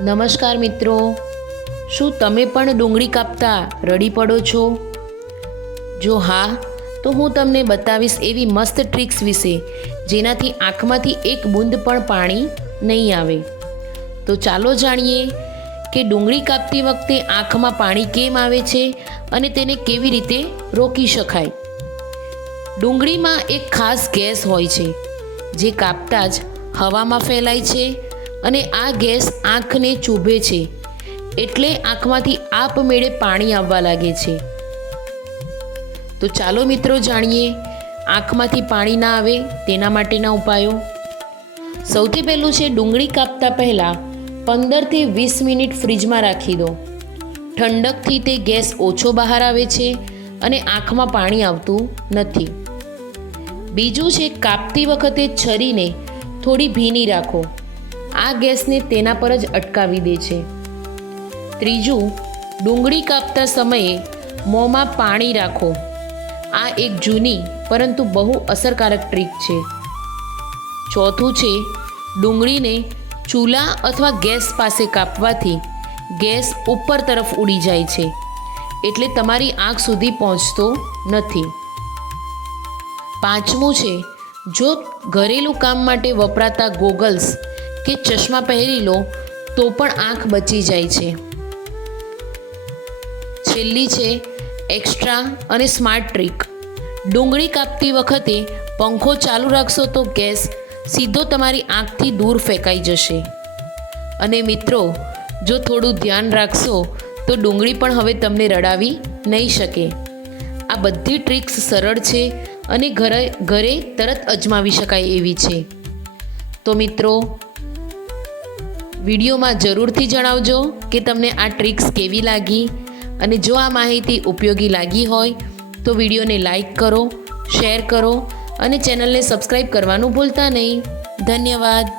નમસ્કાર મિત્રો, શું તમે પણ ડુંગળી કાપતા રડી પડો છો? જો હા, તો હું તમને બતાવીશ એવી મસ્ત ટ્રિક્સ વિશે જેનાથી આંખમાંથી એક બૂંદ પણ પાણી નહીં આવે. તો ચાલો જાણીએ કે ડુંગળી કાપતી વખતે આંખમાં પાણી કેમ આવે છે અને તેને કેવી રીતે રોકી શકાય. ડુંગળીમાં એક ખાસ ગેસ હોય છે જે કાપતા જ હવામાં ફેલાય છે અને આ ગેસ આંખને ચૂભે છે, એટલે આંખમાંથી આપમેળે પાણી આવવા લાગે છે. તો ચાલો મિત્રો જાણીએ આંખમાંથી પાણી ના આવે તેના માટેના ઉપાયો. સૌથી પહેલું છે, ડુંગળી કાપતા પહેલાં 15થી 20 મિનિટ ફ્રીજમાં રાખી દો. ઠંડકથી તે ગેસ ઓછો બહાર આવે છે અને આંખમાં પાણી આવતું નથી. બીજું છે, કાપતી વખતે છરીને થોડી ભીની રાખો. આ ગેસને તેના પર જ અટકાવી દે છે. ત્રીજું, ડુંગળી કાપતા સમયે મોંમાં પાણી રાખો. આ એક જૂની પરંતુ બહુ અસરકારક ટ્રીક છે. ચોથું છે, ડુંગળીને ચૂલા અથવા ગેસ પાસે કાપવાથી ગેસ ઉપર તરફ ઉડી જાય છે, એટલે તમારી આંખ સુધી પહોંચતો નથી. પાંચમું છે, જો ઘરેલું કામ માટે વપરાતા ગોગલ્સ કે ચશ્મા પહેરી લો તો પણ આંખ બચી જાય છે. છેલ્લી છે, એક્સ્ટ્રા અને સ્માર્ટ ટ્રીક. ડુંગળી કાપતી વખતે પંખો ચાલુ રાખશો તો ગેસ સીધો તમારી આંખથી દૂર ફેંકાઈ જશે. અને મિત્રો, જો થોડું ધ્યાન રાખશો તો ડુંગળી પણ હવે તમને રડાવી નહીં શકે. આ બધી ટ્રિક્સ સરળ છે અને ઘરે તરત અજમાવી શકાય એવી છે. તો મિત્રો, વિડીયોમાં જરૂરથી જણાવજો કે તમને આ ટ્રિક્સ કેવી લાગી, અને જો આ માહિતી ઉપયોગી લાગી હોય તો વિડીયોને લાઈક કરો, શેર કરો અને ચેનલને સબસ્ક્રાઈબ કરવાનું ભૂલતા નહીં. ધન્યવાદ.